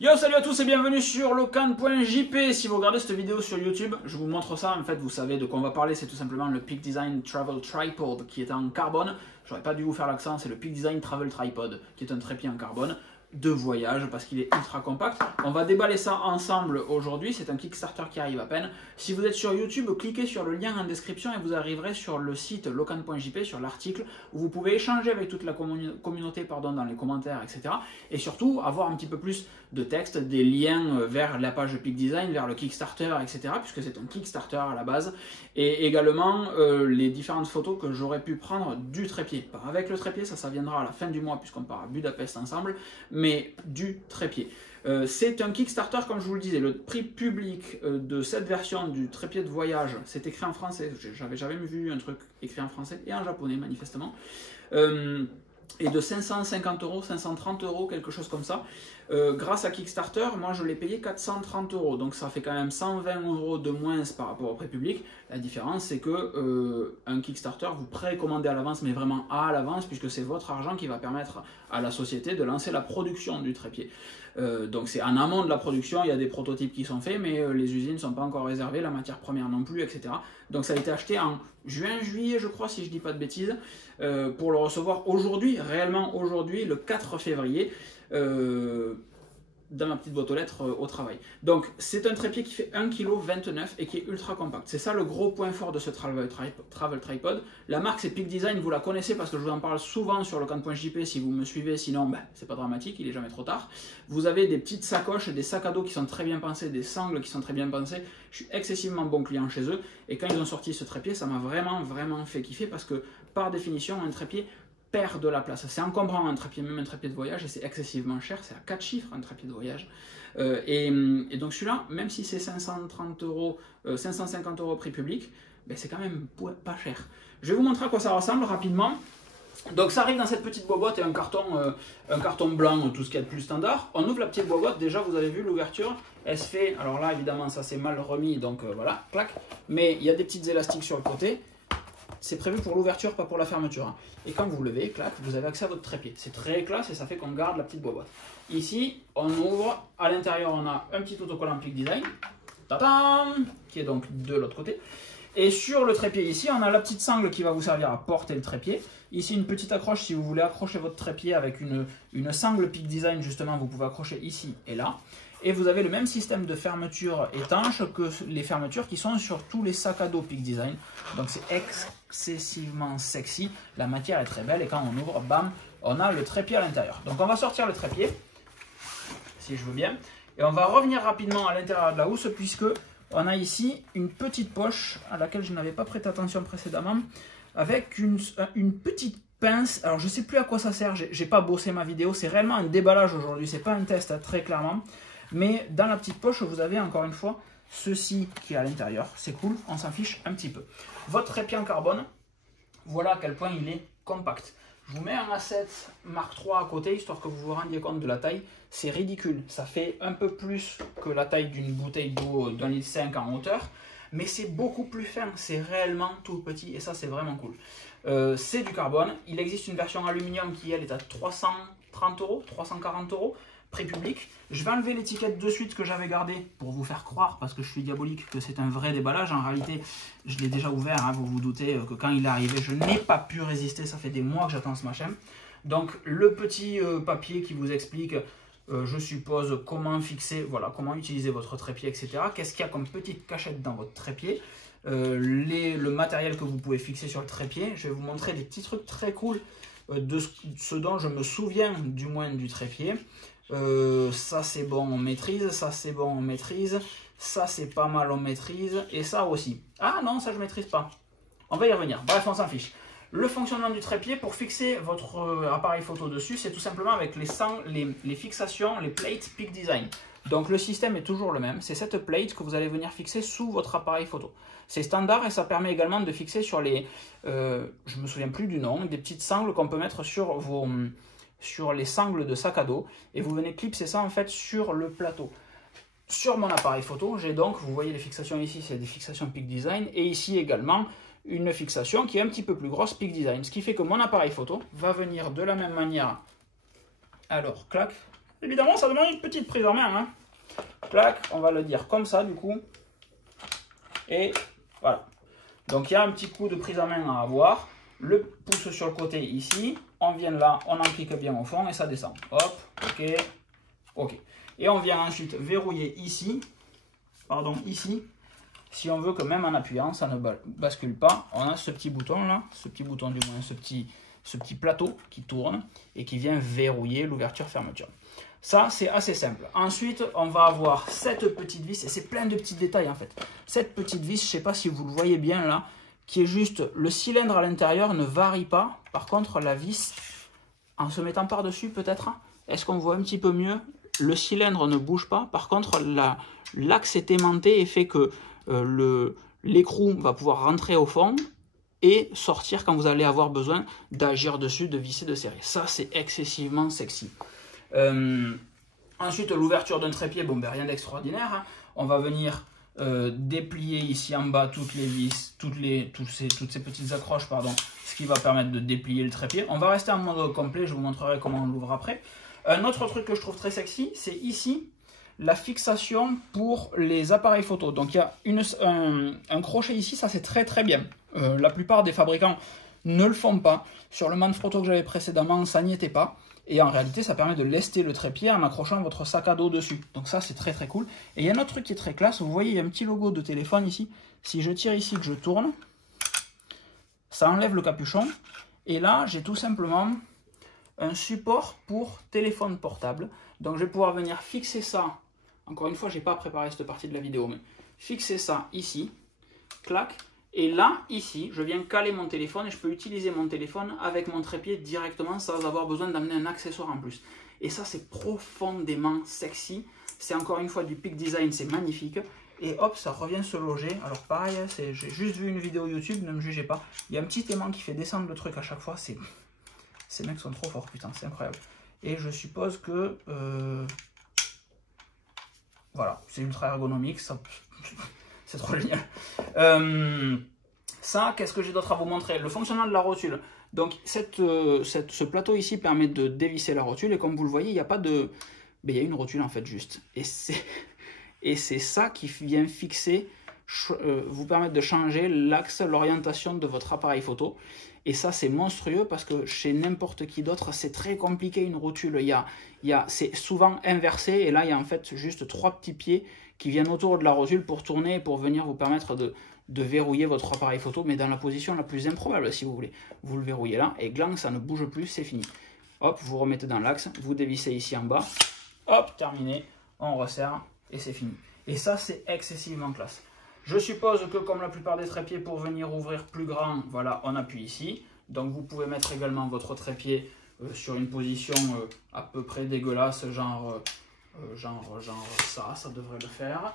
Yo, salut à tous et bienvenue sur locan.jp. Si vous regardez cette vidéo sur YouTube, je vous montre ça. En fait, vous savez de quoi on va parler. C'est tout simplement le Peak Design Travel Tripod qui est en carbone. J'aurais pas dû vous faire l'accent, c'est le Peak Design Travel Tripod qui est un trépied en carbone de voyage parce qu'il est ultra compact. On va déballer ça ensemble aujourd'hui. C'est un Kickstarter qui arrive à peine. Si vous êtes sur YouTube, cliquez sur le lien en description et vous arriverez sur le site locan.jp, sur l'article où vous pouvez échanger avec toute la communauté dans les commentaires, etc. Et surtout avoir un petit peu plus de texte, des liens vers la page Peak Design, vers le Kickstarter, etc. puisque c'est un Kickstarter à la base. Et également les différentes photos que j'aurais pu prendre du trépied. Pas avec le trépied, ça viendra à la fin du mois puisqu'on part à Budapest ensemble, mais du trépied. C'est un Kickstarter, comme je vous le disais. Le prix public de cette version du trépied de voyage, c'est écrit en français. J'avais jamais vu un truc écrit en français et en japonais, manifestement. Et de 550 €, 530 €, quelque chose comme ça. Grâce à Kickstarter, moi je l'ai payé 430 €, donc ça fait quand même 120 € de moins par rapport au prix public. La différence, c'est que un Kickstarter, vous précommandez à l'avance, mais vraiment à l'avance, puisque c'est votre argent qui va permettre à la société de lancer la production du trépied. Donc c'est en amont de la production, il y a des prototypes qui sont faits, mais les usines ne sont pas encore réservées, la matière première non plus, etc. Donc ça a été acheté en juin, juillet, je crois, si je ne dis pas de bêtises, pour le recevoir aujourd'hui, réellement aujourd'hui, le 4 février, dans ma petite boîte aux lettres au travail. Donc c'est un trépied qui fait 1,29 kg et qui est ultra compact. C'est ça le gros point fort de ce Travel Tripod. La marque c'est Peak Design, vous la connaissez parce que je vous en parle souvent sur locan.jp si vous me suivez, sinon c'est pas dramatique, il est jamais trop tard. Vous avez des petites sacoches, des sacs à dos qui sont très bien pensés, des sangles qui sont très bien pensés. Je suis excessivement bon client chez eux et quand ils ont sorti ce trépied, ça m'a vraiment fait kiffer parce que par définition un trépied perd de la place. C'est encombrant un trépied, même un trépied de voyage, et c'est excessivement cher, c'est à 4 chiffres un trépied de voyage. Et donc celui-là, même si c'est 530 €, 550 € prix public, ben c'est quand même pas cher. Je vais vous montrer à quoi ça ressemble rapidement. Donc ça arrive dans cette petite boîte et un carton blanc, tout ce qu'il y a de plus standard. On ouvre la petite boîte, déjà vous avez vu l'ouverture, elle se fait, alors là évidemment ça c'est mal remis, donc voilà, clac. Mais il y a des petites élastiques sur le côté. C'est prévu pour l'ouverture, pas pour la fermeture. Et quand vous levez, clac, vous avez accès à votre trépied. C'est très classe et ça fait qu'on garde la petite boîte. Ici, on ouvre. À l'intérieur, on a un petit autocollant Peak Design, qui est donc de l'autre côté. Et sur le trépied ici, on a la petite sangle qui va vous servir à porter le trépied. Ici, une petite accroche si vous voulez accrocher votre trépied avec une sangle Peak Design, justement, vous pouvez accrocher ici et là. Et vous avez le même système de fermeture étanche que les fermetures qui sont sur tous les sacs à dos Peak Design. Donc c'est excessivement sexy, la matière est très belle et quand on ouvre, bam, on a le trépied à l'intérieur. Donc on va sortir le trépied, si je veux bien, et on va revenir rapidement à l'intérieur de la housse puisque on a ici une petite poche à laquelle je n'avais pas prêté attention précédemment, avec une petite pince. Alors je ne sais plus à quoi ça sert, j'ai pas bossé ma vidéo, c'est réellement un déballage aujourd'hui, c'est pas un test très clairement. Mais dans la petite poche, vous avez encore une fois ceci qui est à l'intérieur. C'est cool, on s'en fiche un petit peu. Votre trépied en carbone, voilà à quel point il est compact. Je vous mets un A7 Mark III à côté, histoire que vous vous rendiez compte de la taille. C'est ridicule, ça fait un peu plus que la taille d'une bouteille d'eau d'1,5 litre en hauteur. Mais c'est beaucoup plus fin, c'est réellement tout petit et ça c'est vraiment cool. C'est du carbone, il existe une version aluminium qui elle est à 330 €, 340 €. Prix public. Je vais enlever l'étiquette de suite que j'avais gardée pour vous faire croire, parce que je suis diabolique, que c'est un vrai déballage. En réalité, je l'ai déjà ouvert, hein, vous vous doutez que quand il est arrivé, je n'ai pas pu résister, ça fait des mois que j'attends ce machin. Donc le petit papier qui vous explique, je suppose, comment fixer, voilà, comment utiliser votre trépied, etc. Qu'est-ce qu'il y a comme petite cachette dans votre trépied, le matériel que vous pouvez fixer sur le trépied. Je vais vous montrer des petits trucs très cool de ce dont je me souviens du moins du trépied. Ça c'est bon on maîtrise, ça c'est bon on maîtrise, ça c'est pas mal on maîtrise, et ça aussi. Ah non, ça je maîtrise pas. On va y revenir, bref on s'en fiche. Le fonctionnement du trépied, pour fixer votre appareil photo dessus, c'est tout simplement avec les fixations, les plates Peak Design. Donc le système est toujours le même, c'est cette plate que vous allez venir fixer sous votre appareil photo. C'est standard et ça permet également de fixer sur les, je me souviens plus du nom, des petites sangles qu'on peut mettre sur les sangles de sac à dos, et vous venez clipser ça en fait sur le plateau. Sur mon appareil photo, j'ai donc, vous voyez les fixations ici, c'est des fixations Peak Design, et ici également une fixation qui est un petit peu plus grosse Peak Design, ce qui fait que mon appareil photo va venir de la même manière. Alors, clac, Évidemment, ça demande une petite prise en main. Hein. Clac, on va le dire comme ça du coup. Et voilà. Donc il y a un petit coup de prise en main à avoir. Le pouce sur le côté ici. On vient là, on applique bien au fond et ça descend. Hop, ok, ok. Et on vient ensuite verrouiller ici. Pardon, ici. Si on veut que même en appuyant, ça ne bascule pas, on a ce petit bouton là, ce petit bouton du moins, ce petit plateau qui tourne et qui vient verrouiller l'ouverture-fermeture. Ça, c'est assez simple. Ensuite, on va avoir cette petite vis, et c'est plein de petits détails en fait. Cette petite vis, je ne sais pas si vous le voyez bien là, qui est juste, le cylindre à l'intérieur ne varie pas. Par contre, la vis, en se mettant par-dessus peut-être, est-ce qu'on voit un petit peu mieux? Le cylindre ne bouge pas. Par contre, l'axe est aimanté et fait que l'écrou va pouvoir rentrer au fond et sortir quand vous allez avoir besoin d'agir dessus, de visser, de serrer. Ça, c'est excessivement sexy. Ensuite, l'ouverture d'un trépied, bon, ben, rien d'extraordinaire. Hein. On va venir déplier ici en bas toutes les vis, toutes ces petites accroches, pardon, ce qui va permettre de déplier le trépied. On va rester en mode complet, je vous montrerai comment on l'ouvre après. Un autre truc que je trouve très sexy, c'est ici, la fixation pour les appareils photo. Donc il y a un crochet ici, ça c'est très très bien. La plupart des fabricants ne le font pas. Sur le Manfrotto que j'avais précédemment, ça n'y était pas. Et en réalité, ça permet de lester le trépied en accrochant votre sac à dos dessus. Donc ça, c'est très très cool. Et il y a un autre truc qui est très classe. Vous voyez, il y a un petit logo de téléphone ici. Si je tire ici, que je tourne, ça enlève le capuchon. Et là, j'ai tout simplement un support pour téléphone portable. Donc je vais pouvoir venir fixer ça. Encore une fois, je n'ai pas préparé cette partie de la vidéo, mais fixer ça ici. Clac. Et là, ici, je viens caler mon téléphone et je peux utiliser mon téléphone avec mon trépied directement sans avoir besoin d'amener un accessoire en plus. Et ça, c'est profondément sexy. C'est encore une fois du Peak Design, c'est magnifique. Et hop, ça revient se loger. Alors pareil, j'ai juste vu une vidéo YouTube, ne me jugez pas. Il y a un petit aimant qui fait descendre le truc à chaque fois. Ces mecs sont trop forts, putain, c'est incroyable. Et je suppose que... voilà, c'est ultra ergonomique, ça... c'est trop génial. Ça, qu'est-ce que j'ai d'autre à vous montrer? Le fonctionnement de la rotule. Donc, ce plateau ici permet de dévisser la rotule. Et comme vous le voyez, il n'y a pas de... Ben, il y a une rotule en fait juste. Et c'est ça qui vient fixer, vous permettre de changer l'axe, l'orientation de votre appareil photo. Et ça, c'est monstrueux parce que chez n'importe qui d'autre, c'est très compliqué une rotule. C'est souvent inversé et là, il y a en fait juste 3 petits pieds qui viennent autour de la rotule pour tourner et pour venir vous permettre de verrouiller votre appareil photo, mais dans la position la plus improbable si vous voulez. Vous le verrouillez là et glang, ça ne bouge plus, c'est fini. Hop, vous remettez dans l'axe, vous dévissez ici en bas. Hop, terminé, on resserre et c'est fini. Et ça, c'est excessivement classe. Je suppose que comme la plupart des trépieds, pour venir ouvrir plus grand, voilà, on appuie ici. Donc vous pouvez mettre également votre trépied sur une position à peu près dégueulasse, genre ça devrait le faire.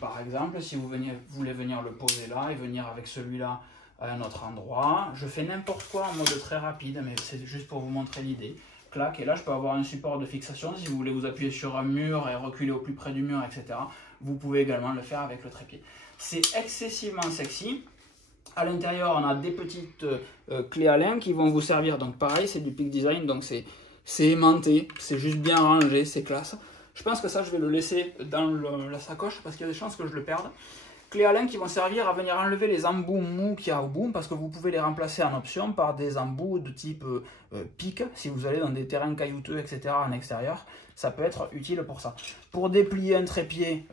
Par exemple, si vous voulez venir le poser là et venir avec celui-là à un autre endroit. Je fais n'importe quoi en mode très rapide, mais c'est juste pour vous montrer l'idée. Clac, et là je peux avoir un support de fixation. Si vous voulez vous appuyer sur un mur et reculer au plus près du mur, etc. Vous pouvez également le faire avec le trépied. C'est excessivement sexy. À l'intérieur, on a des petites clés Allen qui vont vous servir. Donc pareil, c'est du Peak Design, donc c'est aimanté, c'est juste bien rangé, c'est classe. Je pense que ça, je vais le laisser dans la sacoche parce qu'il y a des chances que je le perde. Clés Allen qui vont servir à venir enlever les embouts mous qu'il y a au bout, parce que vous pouvez les remplacer en option par des embouts de type pic, si vous allez dans des terrains caillouteux, etc. en extérieur. Ça peut être utile pour ça. Pour déplier un trépied,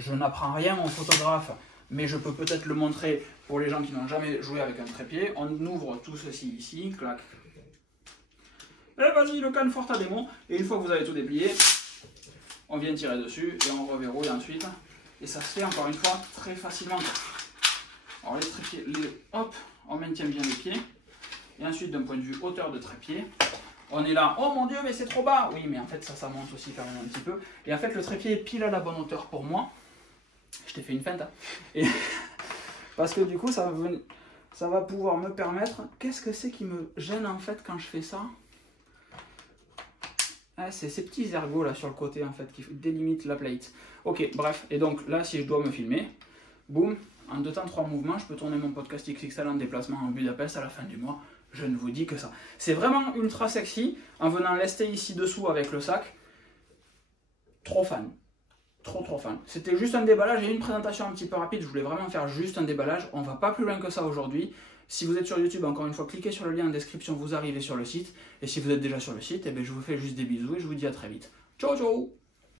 je n'apprends rien au photographe, mais je peux peut-être le montrer pour les gens qui n'ont jamais joué avec un trépied. On ouvre tout ceci ici, clac. Et vas-y, le canne fort à démon. Et une fois que vous avez tout déplié, on vient tirer dessus et on reverrouille ensuite. Et ça se fait encore une fois très facilement. Alors les trépieds, hop, on maintient bien les pieds. Et ensuite, d'un point de vue hauteur de trépied, on est là, oh mon dieu, mais c'est trop bas. Oui, mais en fait, ça monte aussi quand même un petit peu. Et en fait, le trépied est pile à la bonne hauteur pour moi. Je t'ai fait une feinte. Hein. Et parce que du coup, ça va pouvoir me permettre... Qu'est-ce que c'est qui me gêne en fait quand je fais ça? Ah, c'est ces petits ergots là sur le côté en fait qui délimitent la plate. Ok, bref. Et donc là, si je dois me filmer, boum, en 2 temps 3 mouvements, je peux tourner mon podcast XXL en déplacement en Budapest à la fin du mois. Je ne vous dis que ça. C'est vraiment ultra sexy. En venant lester ici dessous avec le sac, trop fan. Trop fan. C'était juste un déballage et une présentation un petit peu rapide. Je voulais vraiment faire juste un déballage. On va pas plus loin que ça aujourd'hui. Si vous êtes sur YouTube, encore une fois, cliquez sur le lien en description, vous arrivez sur le site. Et si vous êtes déjà sur le site, eh bien, je vous fais juste des bisous et je vous dis à très vite. Ciao ciao.